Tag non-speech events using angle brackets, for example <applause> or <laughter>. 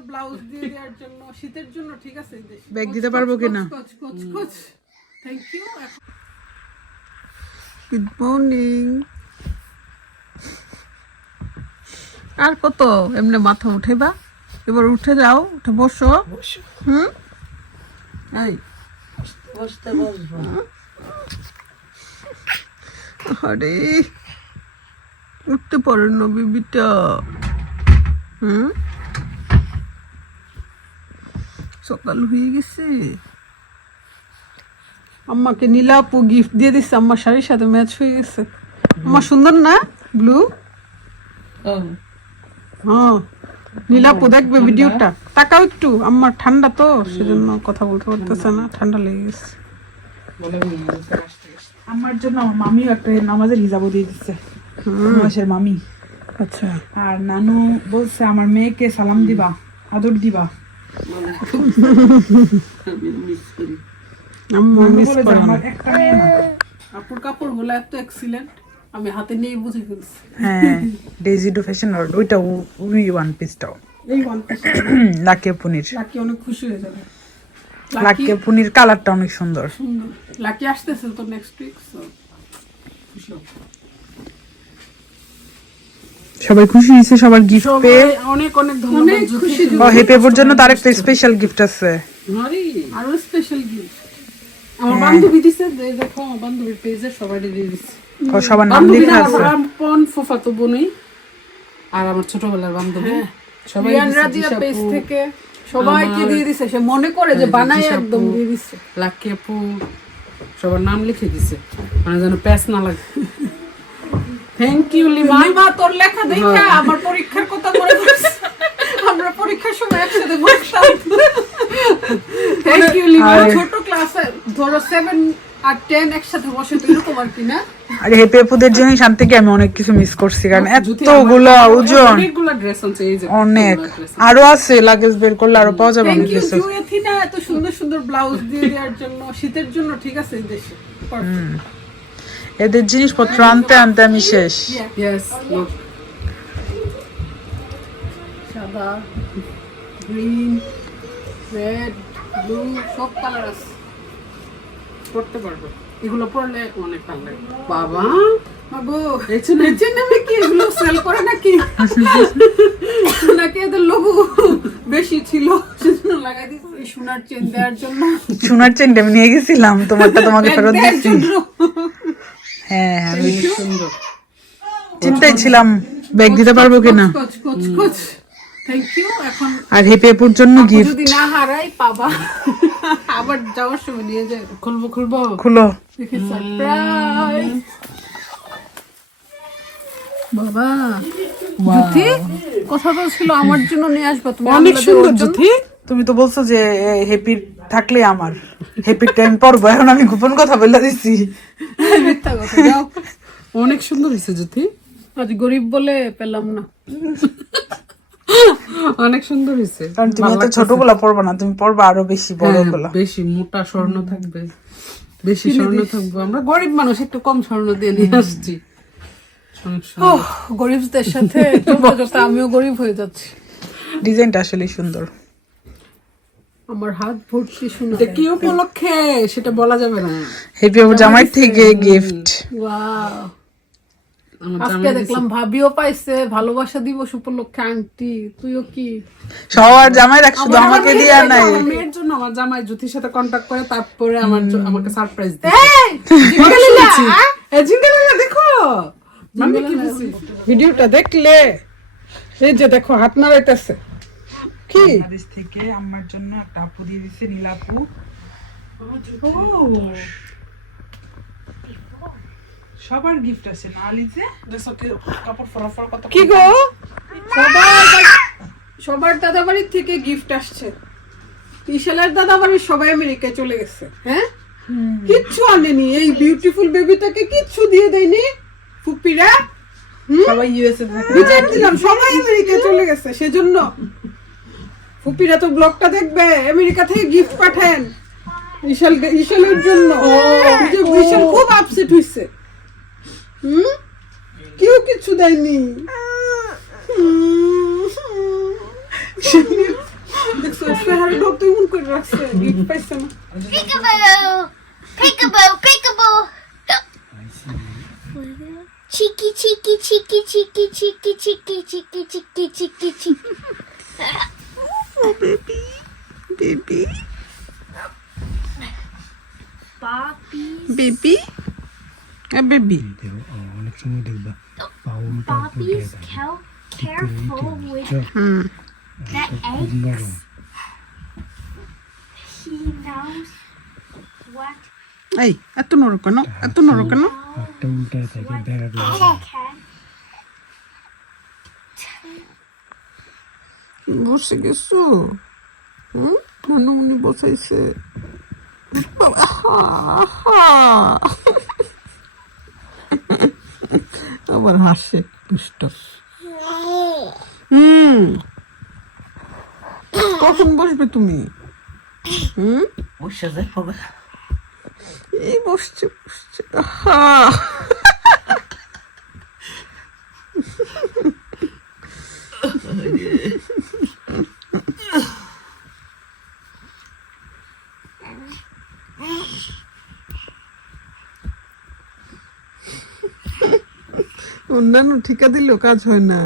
সুন্দর ব্লাউজ দিয়ে দেওয়ার জন্য শীতের জন্য ঠিক আছে? ব্যাগ দিতে পারব কিনা? Coach coach. Coach thank you good morning আর কত? এমনি মাথা উঠেবা? এবার উঠে যাও উঠে বসো। হুম? এই। বসতে বসবো। আরে উঠতে পারেন না বিবিটা। হুম? সকাল হয়ে গেছে। আম্মাকে নীলাপু গিফট দিয়ে দিচ্ছে আম্মার শাড়ির সাথে ম্যাচ হয়ে গেছে। আম্মা সুন্দর না? ব্লু হ্যাঁ। নীলাপু দেখবে ভিডিওটা। তাকাও একটু আম্মার ঠান্ডা তো সেজন্য কথা বলতে পারতেছে না ঠান্ডা লেগে গেছে। আমার জন্য আমার মামিও একটা নামাজের হিসাবও দিয়ে দিচ্ছে মাসের মামি। আচ্ছা। আর নানু বলছে আমার মেয়েকে সালাম দিবা আদর দিবা। আপুর কাপড়গুলো এত এক্সিলেন্ট আমি হাতে নিয়ে বুঝে ফেলছি। হ্যাঁ ফ্যাশন ওয়ার্ল্ড ওইটা উই ওয়ান পিসটাও এই ওয়ান পিস লাকে পনির লাকি অনেক খুশি হয়ে যাবে। লাকে কালারটা অনেক সুন্দর। সুন্দর। লাকি আসতেছে তো নেক্সট উইক সবাই খুশি হয়েছে সবার গিফট পেয়ে। অনেক অনেক ধন্যবাদ খুশি ও হেপের জন্য তার একটা স্পেশাল গিফট আছে। আরও স্পেশাল গিফট আমার বান্ধবী দিছে দেখো আমার বান্ধবীর পেজে সবাই দিয়ে দিচ্ছে ও সবার নাম লেখা আছে। আমার আপন ফুফাতো বোনই আর আমার ছোটবেলার বান্ধবী। সবাই রিয়ান দিছে, রাজিয়া পেজ থেকে সবাইকে দিয়ে দিছে সে মনে করে যে বানাই জিসাপু, একদম দিয়ে দিছে। লাকি আপু সবার নাম লিখে দিছে। মানে যেন প্যাস না লাগে। থ্যাংক ইউ লিমা লিমা তোর লেখা দেখে আমার পরীক্ষার কথা মনে পড়ছে। আমরা পরীক্ষার সময় একসাথে বসতাম। থ্যাংক ইউ লিমা ছোট ক্লাসে ধরো সেভেন আর টেন একসাথে বসে তো এরকম আর কি না? আর হেপে আপুদের জন্য শান থেকে আমি অনেক কিছু মিস করছি কারণ এতগুলো ওজন। অনেকগুলা ড্রেস আছে এই যে অনেক। আরও আছে লাগেজ বের করলে আরও পাওয়া যাবে অনেক কিছু এত সুন্দর সুন্দর ব্লাউজ দিয়ে দেওয়ার জন্য শীতের জন্য ঠিক আছে এই দেশে। Perfect. এদের জিনিসপত্র আনতে আনতে আমি শেষ। Yes, look. সাদা গ্রিন রেড ব্লু সব কালার আছে। পড়তে পারব। এগুলো পড়লে অনেক ভালো লাগে। বাবা মাগো দেখছ না কি এগুলো সেল করে নাকি? <laughs> নাকি এদের বেশি ছিল? সেজন্য লাগাই দিচ্ছে। সোনার চেন দেওয়ার জন্য। সোনার চেনটা আমি নিয়ে গেছিলাম। তোমারটা তোমাকে ফেরত দিচ্ছি। জন্য। হ্যাঁ আমি সুন্দর। চিন্তায় ছিলাম ব্যাগ দিতে পারব কিনা? Coach coach coach. Thank you এখন আর হেপে আপুর জন্য গিফট যদি না হারাই পাবা। আবার যাওয়ার সময় নিয়ে যাবে খুলবো খুলবো। খুলো। সারপ্রাইজ বাবা জুথি কথা তো ছিল আমার জন্য নিয়ে আসবা। তুমি অনেক সুন্দর জ্যোতি। তুমি তো বলছো যে হেপি থাকলে আমার। হেপির টাইম পরবো এখন আমি গোপন কথা বলে মিথ্যা কথা যাও। অনেক সুন্দর হয়েছে জ্যোতি। আজ গরিব বলে পেলাম না। অনেক সুন্দর হয়েছে। কারণ তুমি এত ছোটগুলা পরবা না তুমি পরবা আরও বেশি বড় হ্যাঁ, গুলা বেশি মোটা স্বর্ণ থাকবে। বেশি স্বর্ণ থাকবে। আমরা গরিব মানুষ একটু কম স্বর্ণ দিয়ে নিয়ে আসছি। গরিবদের সাথে আমিও গরিব হয়ে যাচ্ছি। ডিজাইনটা আসলে সুন্দর। আমার হাত ভর্তি শোনা এটা কি উপলক্ষে? সেটা বলা যাবে না। আপুর জামাই থেকে গিফট ওয়াও আজকে দেখলাম ভাবিও পাইছে ভালোবাসা দিবস উপলক্ষে আংটি তুইও কি? সবার জামাই রাখ শুধু আমাকে দিয়া নাই। আমার মেয়ের জন্য আমার জামাই জ্যোতির সাথে কন্টাক্ট করে তারপরে আমার আমাকে সারপ্রাইজ দিই জিঙ্গালালা! দেখো! আমি কি বলছি? ভিডিওটা দেখলে এই যে দেখো হাত নাড়াইতেছে। কি? বাংলাদেশ থেকে আমার জন্য একটা আপু দিয়ে দিচ্ছে নীলাপু সবার গিফট আছে না আলিজে? কাপড় ফলাফল কত কি গো? সবার সবার দাদা বাড়ির থেকে গিফট আসছে। ইশালের দাদা বাড়ির সবাই আমেরিকায় চলে গেছে হ্যাঁ? কিচ্ছু আনেনি এই বিউটিফুল বেবিটাকে কিচ্ছু দিয়ে দেয়নি। ফুপিরা সবাই ইউএসএ থাকে। বিচার দিলাম সবাই আমেরিকায় চলে গেছে সেজন্য। ফুপিরা তো ব্লগটা দেখবে আমেরিকা থেকে গিফট পাঠান ইশাল ইশালের জন্য ইশাল খুব আপসেট হইছে হুম কেউ কিছু দেয়নি হুম, হুম। লাগছে গিফট পাইছে না Peekaboo! Peekaboo! Peekaboo! Cheeky, cheeky, cheeky, cheeky, cheeky, cheeky, Oh baby, baby, baby, ah baby. Pero, oh, nagsunod, diba? Bawal pa careful with Sure. Hmm. The eggs. He knows what Ay, atunuro ko no, atunuro ko no. At taon বসে গেছো? হুম? বসাইছে। আবার হাসে দুষ্ট হুম। কখন বসবে তুমি? হুম? বসে দেখো এই বসছে বসছে। আহা অন্যান্য ঠিকা দিলেও কাজ হয় না।